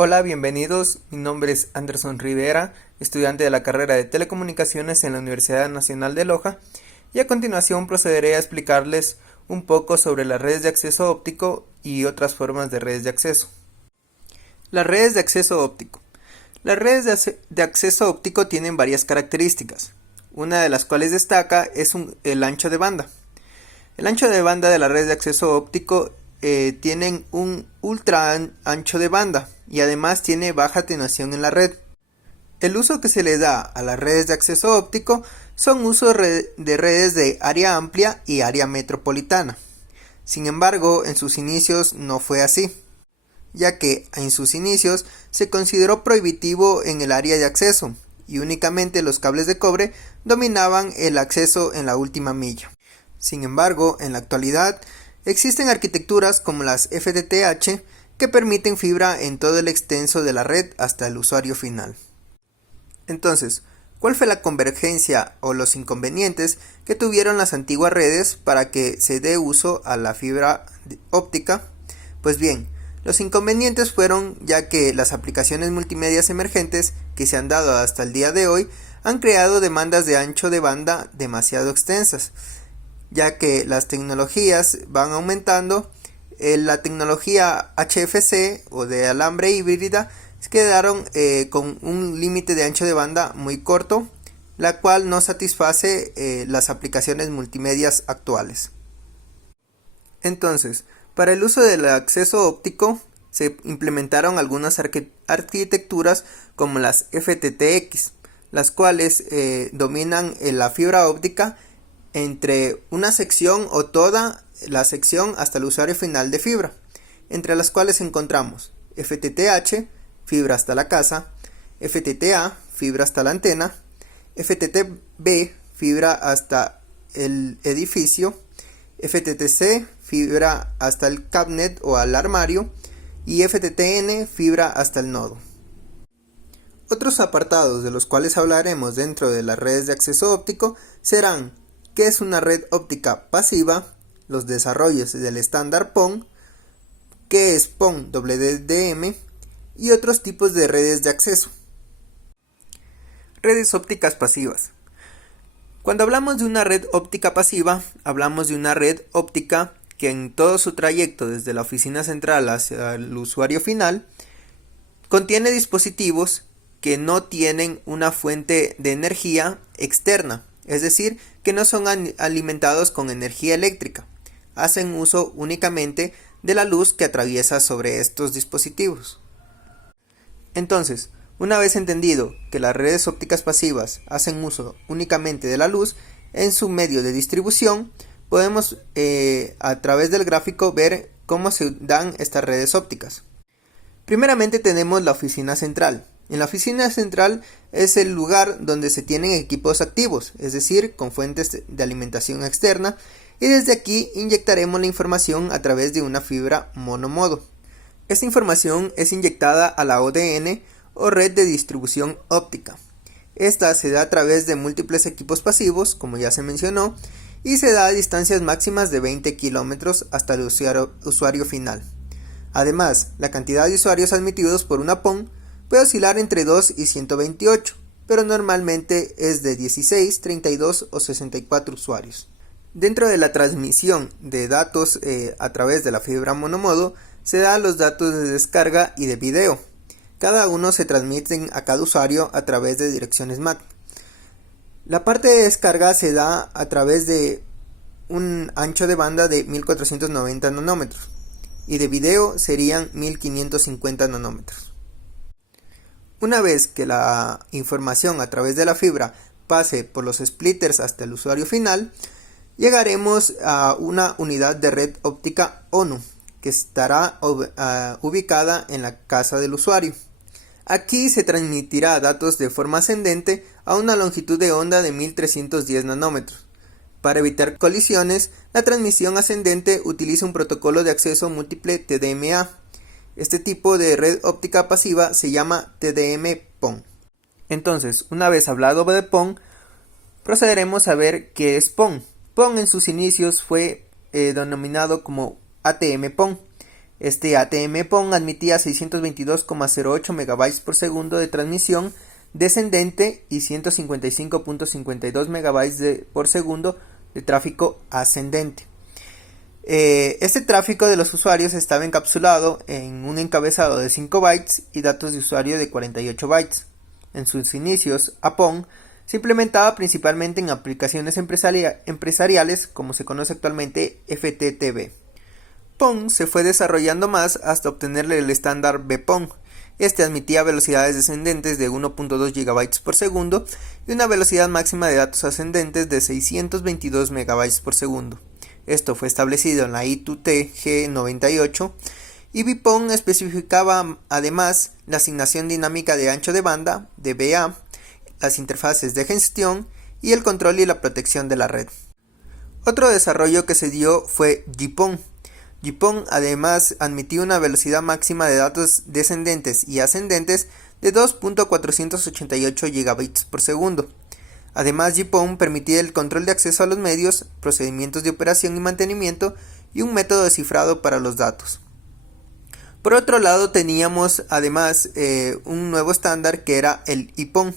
Hola, bienvenidos. Mi nombre es Anderson Rivera, estudiante de la carrera de Telecomunicaciones en la Universidad Nacional de Loja, y a continuación procederé a explicarles un poco sobre las redes de acceso óptico y otras formas de redes de acceso. Las redes de acceso óptico. Las redes de acceso óptico tienen varias características, una de las cuales destaca es el ancho de banda. El ancho de banda de la red de acceso óptico tienen un ultra ancho de banda y además tiene baja atenuación en la red. El uso que se le da a las redes de acceso óptico son usos de redes de área amplia y área metropolitana. Sin embargo, en sus inicios no fue así, ya que en sus inicios se consideró prohibitivo en el área de acceso y únicamente los cables de cobre dominaban el acceso en la última milla. Sin embargo, en la actualidad existen arquitecturas como las FTTH que permiten fibra en todo el extenso de la red hasta el usuario final. Entonces, ¿cuál fue la convergencia o los inconvenientes que tuvieron las antiguas redes para que se dé uso a la fibra óptica? Pues bien, los inconvenientes fueron ya que las aplicaciones multimedias emergentes que se han dado hasta el día de hoy han creado demandas de ancho de banda demasiado extensas, ya que las tecnologías van aumentando. La tecnología HFC o de alambre híbrida quedaron con un límite de ancho de banda muy corto, la cual no satisface las aplicaciones multimedias actuales. Entonces, para el uso del acceso óptico se implementaron algunas arquitecturas como las FTTX, las cuales dominan la fibra óptica entre una sección o toda la sección hasta el usuario final de fibra, entre las cuales encontramos FTTH, fibra hasta la casa, FTTA, fibra hasta la antena, FTTB, fibra hasta el edificio, FTTC, fibra hasta el cabinet o al armario, y FTTN, fibra hasta el nodo. Otros apartados de los cuales hablaremos dentro de las redes de acceso óptico serán ¿qué es una red óptica pasiva?, los desarrollos del estándar PON, qué es PON WDM y otros tipos de redes de acceso. Redes ópticas pasivas. Cuando hablamos de una red óptica pasiva, hablamos de una red óptica que en todo su trayecto desde la oficina central hacia el usuario final contiene dispositivos que no tienen una fuente de energía externa, es decir, que no son alimentados con energía eléctrica. Hacen uso únicamente de la luz que atraviesa sobre estos dispositivos. Entonces, una vez entendido que las redes ópticas pasivas hacen uso únicamente de la luz en su medio de distribución, podemos a través del gráfico ver cómo se dan estas redes ópticas. Primeramente tenemos la oficina central. En la oficina central es el lugar donde se tienen equipos activos, es decir, con fuentes de alimentación externa, y desde aquí inyectaremos la información a través de una fibra monomodo. Esta información es inyectada a la ODN o red de distribución óptica. Esta se da a través de múltiples equipos pasivos, como ya se mencionó, y se da a distancias máximas de 20 kilómetros hasta el usuario final. Además, la cantidad de usuarios admitidos por una PON puede oscilar entre 2 y 128, pero normalmente es de 16, 32 o 64 usuarios. Dentro de la transmisión de datos a través de la fibra monomodo, se dan los datos de descarga y de video. Cada uno se transmiten a cada usuario a través de direcciones MAC. La parte de descarga se da a través de un ancho de banda de 1490 nanómetros y de video serían 1550 nanómetros. Una vez que la información a través de la fibra pase por los splitters hasta el usuario final, llegaremos a una unidad de red óptica ONU que estará ubicada en la casa del usuario. Aquí se transmitirá datos de forma ascendente a una longitud de onda de 1310 nanómetros. Para evitar colisiones, la transmisión ascendente utiliza un protocolo de acceso múltiple TDMA. Este tipo de red óptica pasiva se llama TDM-PON. Entonces, una vez hablado de PON, procederemos a ver qué es PON. PON en sus inicios fue denominado como ATM-PON. Este ATM-PON admitía 622,08 MB por segundo de transmisión descendente y 155.52 MB por segundo de tráfico ascendente. Este tráfico de los usuarios estaba encapsulado en un encabezado de 5 bytes y datos de usuario de 48 bytes. En sus inicios, APON se implementaba principalmente en aplicaciones empresariales, como se conoce actualmente FTTB. PON se fue desarrollando más hasta obtenerle el estándar BPON. Este admitía velocidades descendentes de 1.2 GB por segundo y una velocidad máxima de datos ascendentes de 622 MB por segundo. Esto fue establecido en la I2T G98 y BPON especificaba además la asignación dinámica de ancho de banda, DBA, las interfaces de gestión y el control y la protección de la red. Otro desarrollo que se dio fue GPON. GPON además admitía una velocidad máxima de datos descendentes y ascendentes de 2.488 GB por segundo. Además, GPON permitía el control de acceso a los medios, procedimientos de operación y mantenimiento y un método de cifrado para los datos. Por otro lado, teníamos además un nuevo estándar que era el IPON.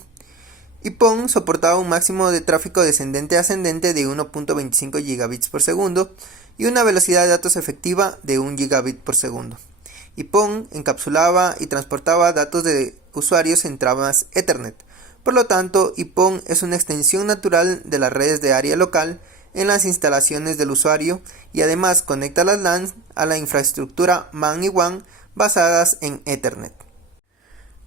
IPON soportaba un máximo de tráfico descendente-ascendente de 1.25 GB por segundo y una velocidad de datos efectiva de 1 gigabit por segundo. IPON encapsulaba y transportaba datos de usuarios en tramas Ethernet. Por lo tanto, IPON es una extensión natural de las redes de área local en las instalaciones del usuario y además conecta las LAN a la infraestructura MAN y WAN basadas en Ethernet.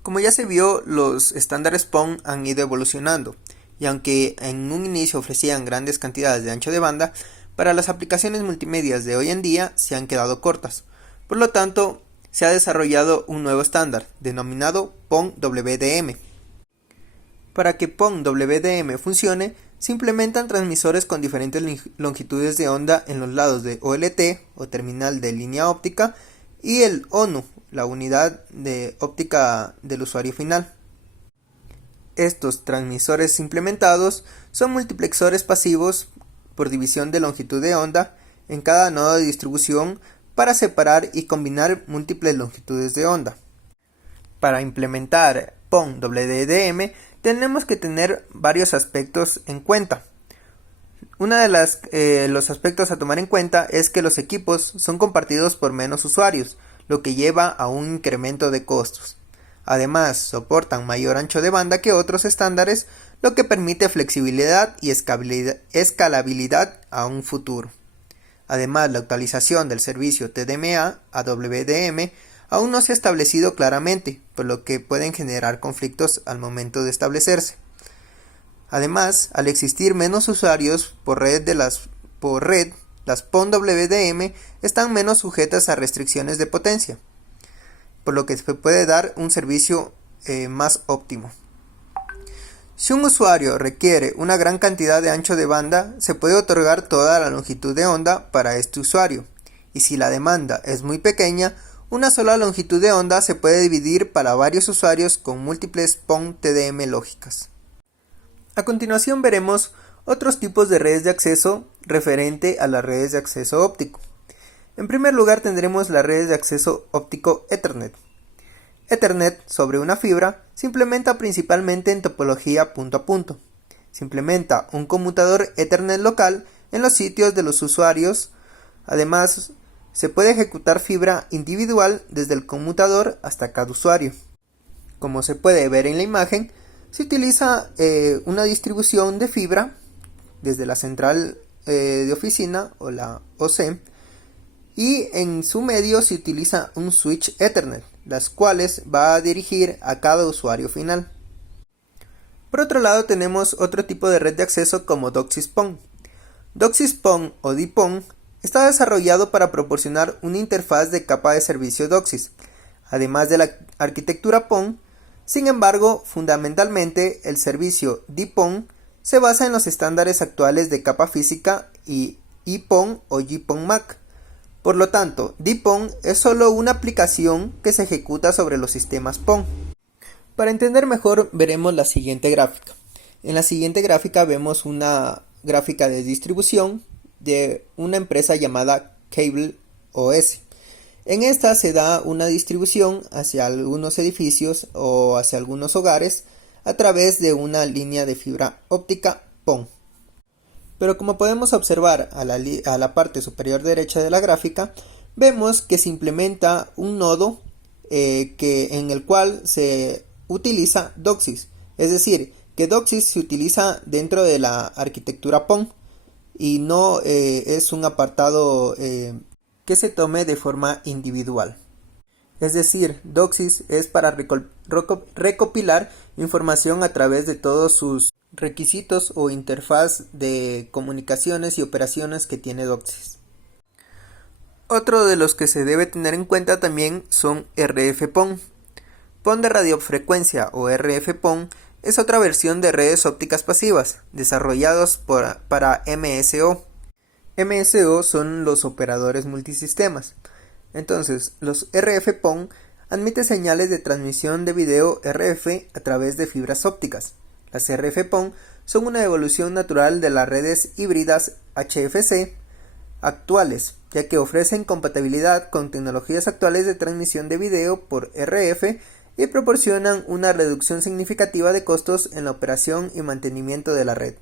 Como ya se vio, los estándares PON han ido evolucionando y aunque en un inicio ofrecían grandes cantidades de ancho de banda, para las aplicaciones multimedias de hoy en día se han quedado cortas. Por lo tanto, se ha desarrollado un nuevo estándar denominado PON-WDM. Para que PON-WDM funcione, se implementan transmisores con diferentes longitudes de onda en los lados de OLT o terminal de línea óptica y el ONU, la unidad de óptica del usuario final. Estos transmisores implementados son multiplexores pasivos por división de longitud de onda en cada nodo de distribución para separar y combinar múltiples longitudes de onda. Para implementar PON-WDM tenemos que tener varios aspectos en cuenta. Uno de los aspectos a tomar en cuenta es que los equipos son compartidos por menos usuarios, lo que lleva a un incremento de costos. Además, soportan mayor ancho de banda que otros estándares, lo que permite flexibilidad y escalabilidad a un futuro. Además, la actualización del servicio TDMA a WDM aún no se ha establecido claramente, por lo que pueden generar conflictos al momento de establecerse. Además, al existir menos usuarios por red, las PON-WDM están menos sujetas a restricciones de potencia, por lo que se puede dar un servicio más óptimo. Si un usuario requiere una gran cantidad de ancho de banda, se puede otorgar toda la longitud de onda para este usuario, y si la demanda es muy pequeña, una sola longitud de onda se puede dividir para varios usuarios con múltiples PON-TDM lógicas. A continuación veremos otros tipos de redes de acceso referente a las redes de acceso óptico. En primer lugar tendremos las redes de acceso óptico Ethernet. Ethernet sobre una fibra se implementa principalmente en topología punto a punto. Se implementa un conmutador Ethernet local en los sitios de los usuarios. Además, se puede ejecutar fibra individual desde el conmutador hasta cada usuario. Como se puede ver en la imagen, se utiliza una distribución de fibra desde la central de oficina o la OC, y en su medio se utiliza un switch Ethernet, las cuales va a dirigir a cada usuario final. Por otro lado tenemos otro tipo de red de acceso como DOCSIS PON. DOCSIS PON o DPON está desarrollado para proporcionar una interfaz de capa de servicio DOCSIS, además de la arquitectura PON. Sin embargo, fundamentalmente el servicio DPON se basa en los estándares actuales de capa física y EPON o GPON-MAC. Por lo tanto, DPON es solo una aplicación que se ejecuta sobre los sistemas PON. Para entender mejor, veremos la siguiente gráfica. En la siguiente gráfica vemos una gráfica de distribución de una empresa llamada Cable OS. En esta se da una distribución hacia algunos edificios o hacia algunos hogares a través de una línea de fibra óptica PON. Pero como podemos observar a la parte superior derecha de la gráfica, vemos que se implementa un nodo en el cual se utiliza DOCSIS, es decir, que DOCSIS se utiliza dentro de la arquitectura PON y no es un apartado que se tome de forma individual. Es decir, DOCSIS es para recopilar información a través de todos sus requisitos o interfaz de comunicaciones y operaciones que tiene DOCSIS. Otro de los que se debe tener en cuenta también son RF-PON. PON de radiofrecuencia o RF-PON es otra versión de redes ópticas pasivas, desarrollados para MSO. MSO son los operadores multisistemas. Entonces, los RF-PON admiten señales de transmisión de video RF a través de fibras ópticas. Las RF-PON son una evolución natural de las redes híbridas HFC actuales, ya que ofrecen compatibilidad con tecnologías actuales de transmisión de video por RF y proporcionan una reducción significativa de costos en la operación y mantenimiento de la red.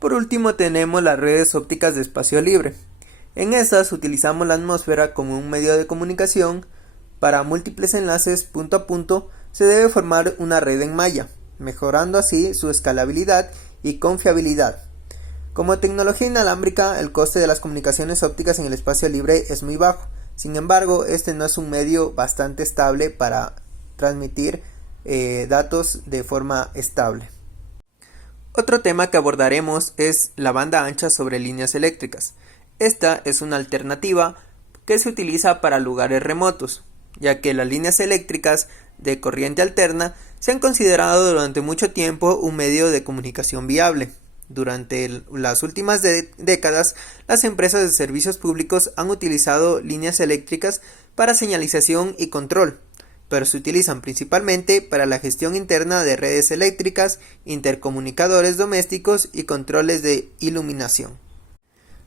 Por último tenemos las redes ópticas de espacio libre. En estas utilizamos la atmósfera como un medio de comunicación. Para múltiples enlaces punto a punto se debe formar una red en malla, mejorando así su escalabilidad y confiabilidad. Como tecnología inalámbrica, el coste de las comunicaciones ópticas en el espacio libre es muy bajo. Sin embargo, este no es un medio bastante estable para transmitir datos de forma estable. Otro tema que abordaremos es la banda ancha sobre líneas eléctricas. Esta es una alternativa que se utiliza para lugares remotos, ya que las líneas eléctricas de corriente alterna se han considerado durante mucho tiempo un medio de comunicación viable. Durante las últimas décadas, las empresas de servicios públicos han utilizado líneas eléctricas para señalización y control, pero se utilizan principalmente para la gestión interna de redes eléctricas, intercomunicadores domésticos y controles de iluminación.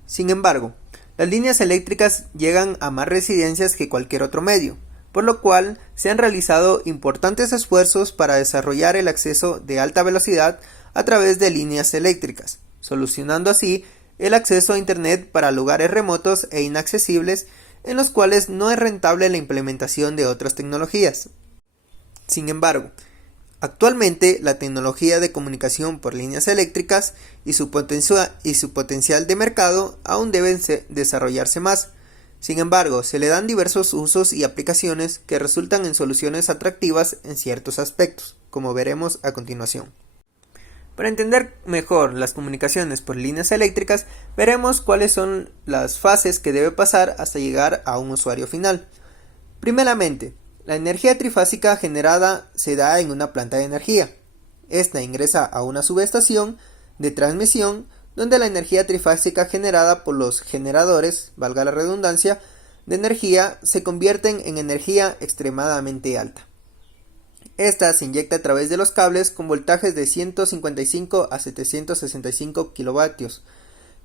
Sin embargo, las líneas eléctricas llegan a más residencias que cualquier otro medio, por lo cual se han realizado importantes esfuerzos para desarrollar el acceso de alta velocidad a través de líneas eléctricas, solucionando así el acceso a Internet para lugares remotos e inaccesibles en los cuales no es rentable la implementación de otras tecnologías. Sin embargo, actualmente la tecnología de comunicación por líneas eléctricas y su potencial de mercado aún deben desarrollarse más. Sin embargo, se le dan diversos usos y aplicaciones que resultan en soluciones atractivas en ciertos aspectos, como veremos a continuación. Para entender mejor las comunicaciones por líneas eléctricas, veremos cuáles son las fases que debe pasar hasta llegar a un usuario final. Primeramente, la energía trifásica generada se da en una planta de energía. Esta ingresa a una subestación de transmisión donde la energía trifásica generada por los generadores, valga la redundancia, de energía se convierten en energía extremadamente alta. Esta se inyecta a través de los cables con voltajes de 155 a 765 kilovatios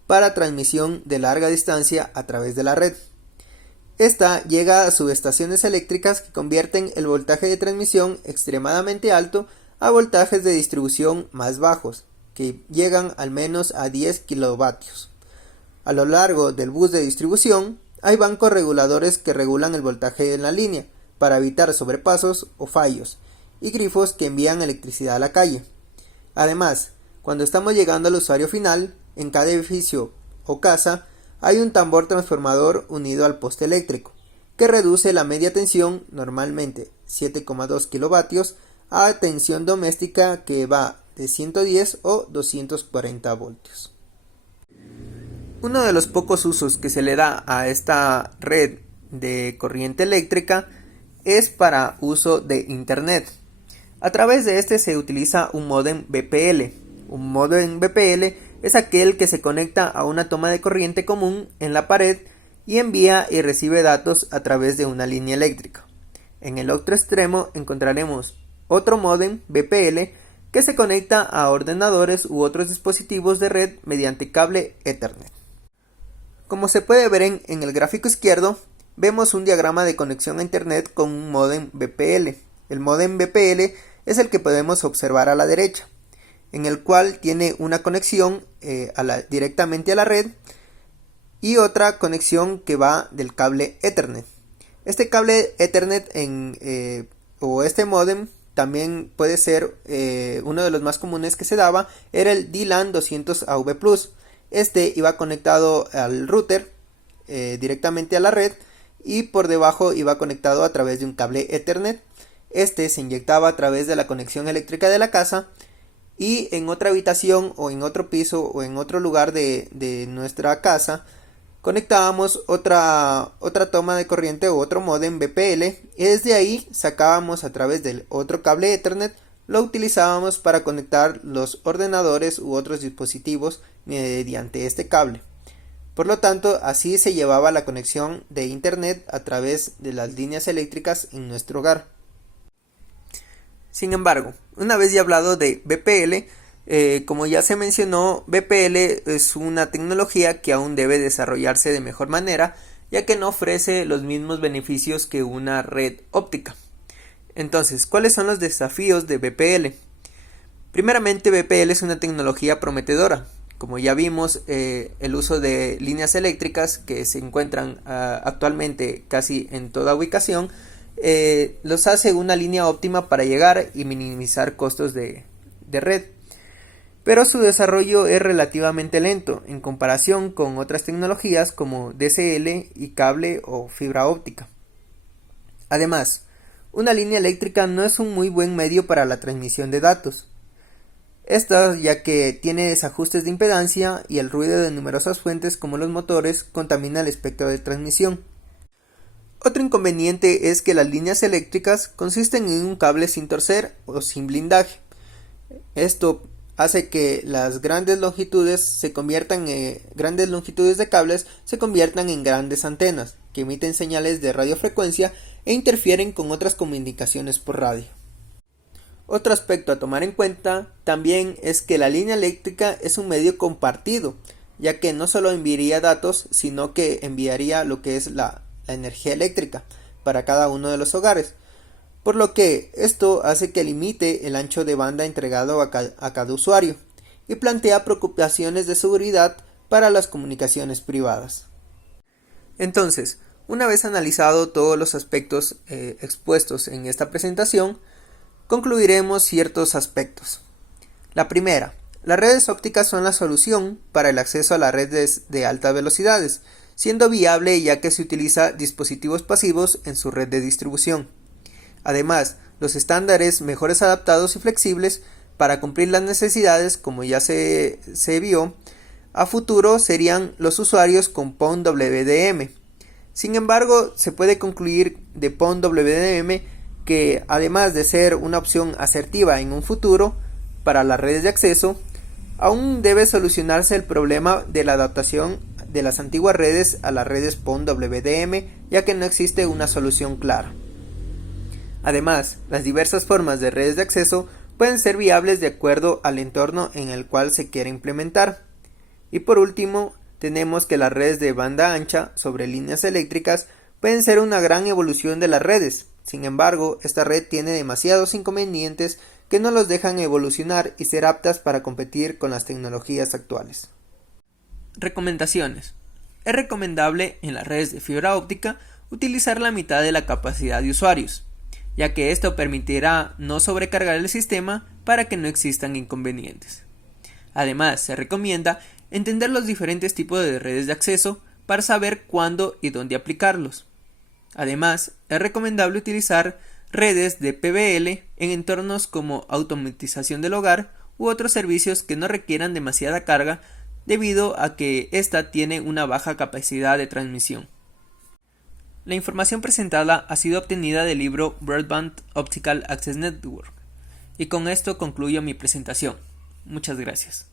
para transmisión de larga distancia a través de la red. Esta llega a subestaciones eléctricas que convierten el voltaje de transmisión extremadamente alto a voltajes de distribución más bajos, que llegan al menos a 10 kilovatios. A lo largo del bus de distribución hay bancos reguladores que regulan el voltaje en la línea para evitar sobrepasos o fallos, y grifos que envían electricidad a la calle. Además, cuando estamos llegando al usuario final, en cada edificio o casa hay un tambor transformador unido al poste eléctrico, que reduce la media tensión, normalmente 7,2 kilovatios, a tensión doméstica que va de 110 o 240 voltios. Uno de los pocos usos que se le da a esta red de corriente eléctrica es para uso de Internet. A través de este se utiliza un módem VPL. Un módem VPL es aquel que se conecta a una toma de corriente común en la pared y envía y recibe datos a través de una línea eléctrica. En el otro extremo encontraremos otro módem VPL que se conecta a ordenadores u otros dispositivos de red mediante cable Ethernet. Como se puede ver en el gráfico izquierdo, vemos un diagrama de conexión a Internet con un módem VPL. El módem VPL es el que podemos observar a la derecha, en el cual tiene una conexión directamente a la red y otra conexión que va del cable Ethernet. Este cable Ethernet o este módem también puede ser uno de los más comunes que se daba, era el DLAN 200AV+. Este iba conectado al router directamente a la red y por debajo iba conectado a través de un cable Ethernet. Este se inyectaba a través de la conexión eléctrica de la casa y en otra habitación o en otro piso o en otro lugar de nuestra casa conectábamos otra toma de corriente o otro módem VPL y desde ahí sacábamos a través del otro cable Ethernet, lo utilizábamos para conectar los ordenadores u otros dispositivos mediante este cable. Por lo tanto, así se llevaba la conexión de Internet a través de las líneas eléctricas en nuestro hogar. Sin embargo, una vez ya hablado de VPL, como ya se mencionó, VPL es una tecnología que aún debe desarrollarse de mejor manera, ya que no ofrece los mismos beneficios que una red óptica. Entonces, ¿cuáles son los desafíos de VPL? Primeramente, VPL es una tecnología prometedora. Como ya vimos, el uso de líneas eléctricas que se encuentran actualmente casi en toda ubicación, los hace una línea óptima para llegar y minimizar costos de red. Pero su desarrollo es relativamente lento en comparación con otras tecnologías como DSL y cable o fibra óptica. Además, una línea eléctrica no es un muy buen medio para la transmisión de datos. Esta, ya que tiene desajustes de impedancia y el ruido de numerosas fuentes como los motores contamina el espectro de transmisión. Otro inconveniente es que las líneas eléctricas consisten en un cable sin torcer o sin blindaje. Esto hace que las grandes longitudes de cables se conviertan en grandes antenas que emiten señales de radiofrecuencia e interfieren con otras comunicaciones por radio. Otro aspecto a tomar en cuenta también es que la línea eléctrica es un medio compartido, ya que no solo enviaría datos, sino que enviaría lo que es la energía eléctrica para cada uno de los hogares, por lo que esto hace que limite el ancho de banda entregado a cada usuario y plantea preocupaciones de seguridad para las comunicaciones privadas. Entonces, una vez analizado todos los aspectos expuestos en esta presentación, concluiremos ciertos aspectos. La primera, las redes ópticas son la solución para el acceso a las redes de altas velocidades, siendo viable ya que se utiliza dispositivos pasivos en su red de distribución. Además, los estándares mejores adaptados y flexibles para cumplir las necesidades, como ya se vio, a futuro serían los usuarios con PON-WDM. Sin embargo, se puede concluir de PON-WDM que, además de ser una opción asertiva en un futuro para las redes de acceso, aún debe solucionarse el problema de la adaptación de las antiguas redes a las redes PON-WDM, ya que no existe una solución clara. Además, las diversas formas de redes de acceso pueden ser viables de acuerdo al entorno en el cual se quiere implementar. Y por último, tenemos que las redes de banda ancha sobre líneas eléctricas pueden ser una gran evolución de las redes. Sin embargo, esta red tiene demasiados inconvenientes que no los dejan evolucionar y ser aptas para competir con las tecnologías actuales. Recomendaciones. Es recomendable en las redes de fibra óptica utilizar la mitad de la capacidad de usuarios, ya que esto permitirá no sobrecargar el sistema para que no existan inconvenientes. Además, se recomienda entender los diferentes tipos de redes de acceso para saber cuándo y dónde aplicarlos. Además, es recomendable utilizar redes de PBL en entornos como automatización del hogar u otros servicios que no requieran demasiada carga debido a que ésta tiene una baja capacidad de transmisión. La información presentada ha sido obtenida del libro Broadband Optical Access Network y con esto concluyo mi presentación. Muchas gracias.